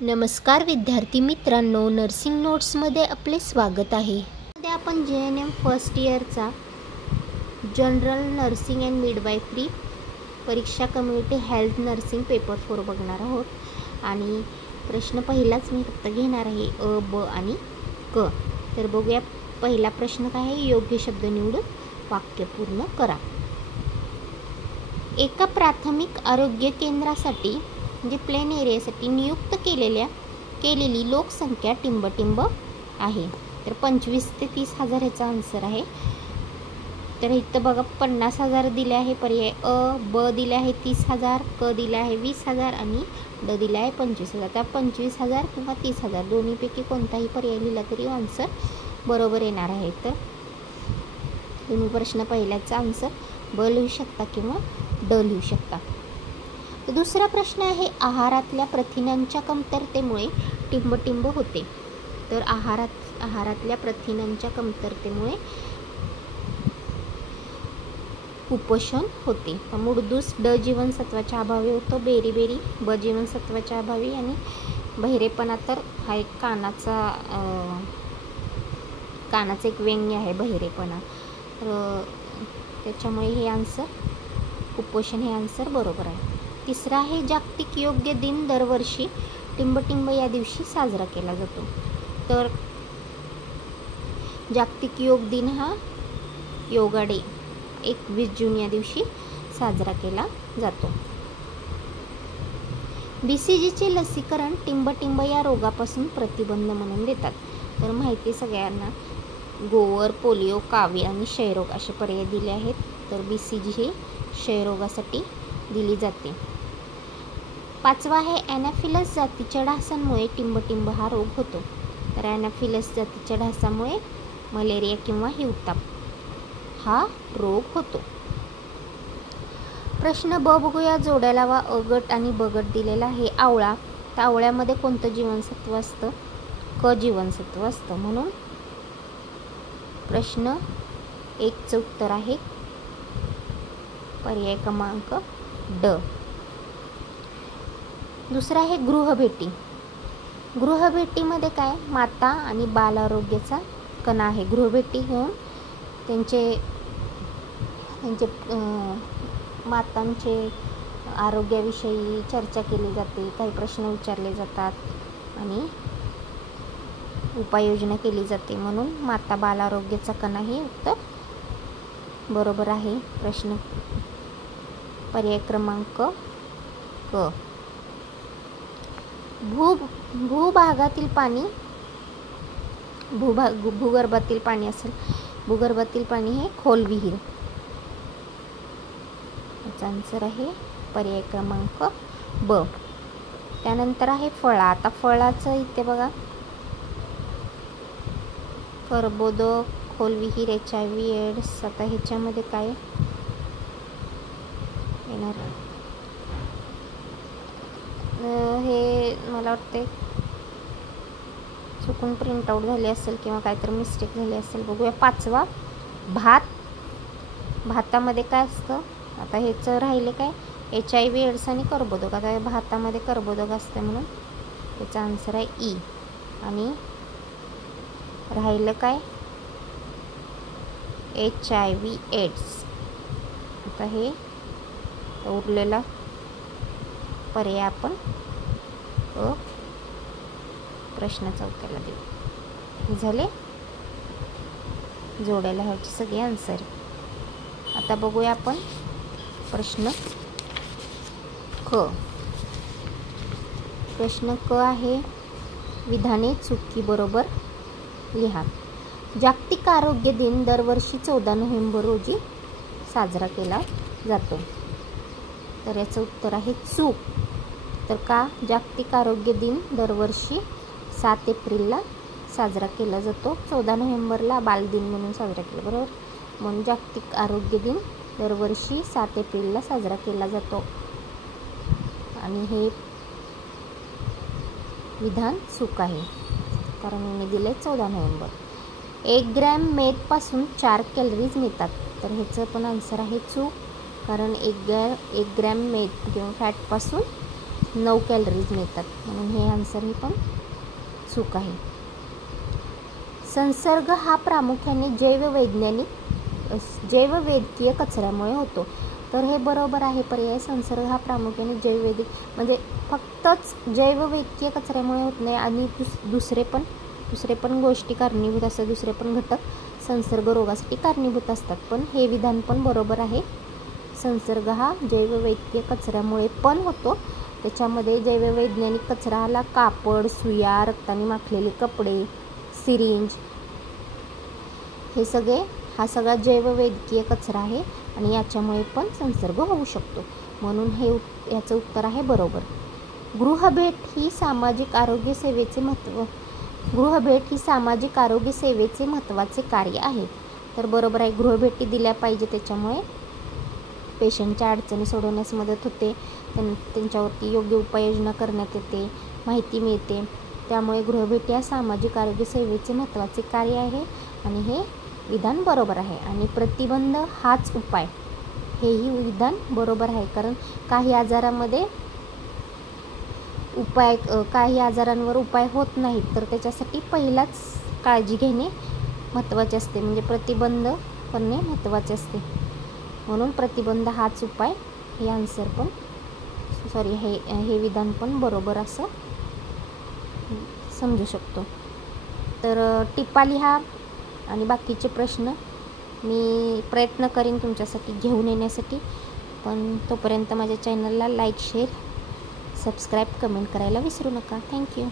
नमस्कार विद्यार्थी मित्रांनो, नर्सिंग नोट्समध्ये आपले स्वागत आहे. मध्ये आपण JNM फर्स्ट इयरचा जनरल नर्सिंग अँड मिडवायफरी परीक्षा कम्युनिटी हेल्थ नर्सिंग पेपर 4 बघणार आहोत. आणि प्रश्न पहिलाच मी फक्त घेणार आहे अ, ब आणि क. तर बघूया पहिला प्रश्न काय आहे. योग्य शब्द निवडून वाक्य पूर्ण करा. एका प्राथमिक आरोग्य केंद्रासाठी म्हणजे प्लेन एरियासाठी नियुक्त केलेली लोकसंख्या टिंबटिंब आहे. तर 25 ते 30 हजार ह्याचा आन्सर आहे. तर इथं बघा 50,000 दिले आहे पर्याय अ, ब दिले आहे 30,000, क दिले आहे 20,000 आणि ड दिले आहे 25,000. तर 25,000 किंवा 30,000 दोन्हीपैकी कोणताही पर्याय लिहिला तरी आन्सर बरोबर येणार आहे. तर तुम्ही प्रश्न पहिल्याचा आन्सर ब लिहू शकता किंवा ड लिहू शकता. तर दुसरा प्रश्न आहे आहारातल्या प्रथिनांच्या कमतरतेमुळे टिंबटिंब होते. तर आहारातल्या प्रथिनांच्या कमतरतेमुळे कुपोषण होते. मुडदूस ड जीवनसत्वाच्या अभावी होतो, बेरीबेरी ब जीवनसत्वाच्या अभावी आणि बहिरेपणा तर हा एक कानाचं एक व्यंग्य आहे बहिरेपणा. तर त्याच्यामुळे हे आन्सर कुपोषण हे आन्सर बरोबर आहे. तिसरा आहे जागतिक योग्य दिन दरवर्षी टिंबटिंब या दिवशी साजरा केला जातो. तर जागतिक योग दिन हा योगा डे 21 जून या दिवशी साजरा केला जातो. BCGचे लसीकरण टिंबटिंब या रोगापासून प्रतिबंध म्हणून देतात. तर माहिती सगळ्यांना गोवर, पोलिओ, कावी आणि क्षयरोग असे पर्याय दिले आहेत. तर BCG हे क्षयरोगासाठी दिली जाते. पाचवा आहे ॲनाफिलस जातीच्या डासांमुळे टिंबटिंब हा रोग होतो. तर ॲनाफिलस जातीच्या डासामुळे मलेरिया किंवा हिवताप हा रोग होतो. प्रश्न ब बघूया. जोड्या लावा. अ गट आणि ब गट दिलेला आहे. आवळा, तर आवळ्यामध्ये कोणतं जीवनसत्व असतं? क जीवनसत्व असतं. म्हणून प्रश्न 1चं उत्तर आहे पर्याय क्रमांक ड. दुसरा आहे गृहभेटी. गृहभेटीमध्ये काय माता आणि बाल आरोग्याचा कणा आहे. गृहभेटी घेऊन त्यांचे मातांचे आरोग्याविषयी चर्चा केली जाते, काही प्रश्न विचारले जातात आणि उपाययोजना केली जाते. म्हणून माता बाल आरोग्याचा कणा हे उत्तर बरोबर आहे. प्रश्न पर्याय क्रमांक क. भूगर्भातील पाणी असेल. भूगर्भातील पाणी हे खोल विहीर. याचा आन्सर आहे पर्याय क्रमांक ब. त्यानंतर आहे फळा. आता फळाचं इथे बघा कर्बोदक, खोल विहीर, HIV एड्स. आता ह्याच्यामध्ये काय येणार? हे मला वाटते चुकून प्रिंट आऊट झाली असेल किंवा काहीतरी मिस्टेक झाली असेल. बघूया. पाचवा भात. भातामध्ये काय असतं? आता ह्याचं राहिले काय HIV एड्स आणि कर्बोदक. आता भातामध्ये कर्बोदक असते म्हणून याचा आन्सर आहे ई. आणि राहिलं काय HIV एड्स. आता हे उरलेला पर्याय आपण प्रश्नाच्या उत्तराला देऊ. झाले जोडायला ह्याचे सगळे आन्सर. आता बघूया आपण प्रश्न क. प्रश्न क आहे विधाने चुकी बरोबर लिहा. जागतिक आरोग्य दिन दरवर्षी 14 नोव्हेंबर रोजी साजरा केला जातो. तर याचं उत्तर आहे चूक. तर का जागतिक आरोग्य दिन दरवर्षी 7 एप्रिलला साजरा केला जातो. 14 नोव्हेंबरला बालदिन म्हणून साजरा केला. बरोबर. म्हणून जागतिक आरोग्य दिन दरवर्षी 7 एप्रिलला साजरा केला जातो. आणि हे विधान चूक आहे कारण मी दिले 14 नोव्हेंबर. 1 ग्रॅम मेदपासून 4 कॅलरीज मिळतात. तर ह्याचं पण आन्सर आहे चूक कारण 1 ग्रॅम मेद किंवा फॅटपासून 9 कॅलरीज मिळतात, म्हणून हे आन्सर ही पण चूक आहे. संसर्ग हा प्रामुख्याने जैववैद्यकीय कचऱ्यामुळे होतो. तर हे बरोबर आहे पर्याय. संसर्ग हा प्रामुख्याने जैववैद्यकीय म्हणजे फक्तच जैववैद्यकीय कचऱ्यामुळे होत नाही, आणि दुसरे पण गोष्टी कारणीभूत असतात, दुसरे पण घटक संसर्ग रोगासाठी कारणीभूत असतात. पण हे विधान पण बरोबर आहे. संसर्ग हा जैववैद्यकीय कचऱ्यामुळे पण होतो. त्याच्यामध्ये जैववैज्ञानिक कचरा आला कापड, सुया, रक्ताने माखलेले कपडे, सिरिंज, हा सगळा जैववैद्यकीय कचरा आहे, आणि याच्यामुळे पण संसर्ग होऊ शकतो. म्हणून याचं उत्तर आहे बरोबर. गृहभेट ही सामाजिक आरोग्य सेवेचे महत्त्वाचे कार्य आहे. तर बरोबर आहे, गृहभेटी दिल्या पाहिजे. त्याच्यामुळे पेशंटच्या अडचणी सोडवण्यास मदत होते, त्यांच्यावरती योग्य उपाययोजना करण्यात येते, माहिती मिळते. त्यामुळे गृहभेटी या सामाजिक आरोग्य सेवेचे महत्त्वाचे कार्य आहे, आणि हे विधान बरोबर आहे. आणि प्रतिबंध हाच उपाय, हेही विधान बरोबर आहे. कारण काही आजारांवर उपाय होत नाहीत, तर त्याच्यासाठी पहिलाच काळजी घेणे महत्त्वाचे असते, म्हणजे प्रतिबंध करणे महत्त्वाचे असते. म्हणून प्रतिबंध हाच उपाय, हे आन्सर पण हे विधान पण बरोबर असं समजू शकतो. तर टिपा लिहा, आणि बाकीचे प्रश्न मी प्रयत्न करीन तुमच्यासाठी घेऊन येण्यासाठी. पण तोपर्यंत माझ्या चॅनलला लाईक, शेअर, सबस्क्राईब, कमेंट करायला विसरू नका. थँक्यू.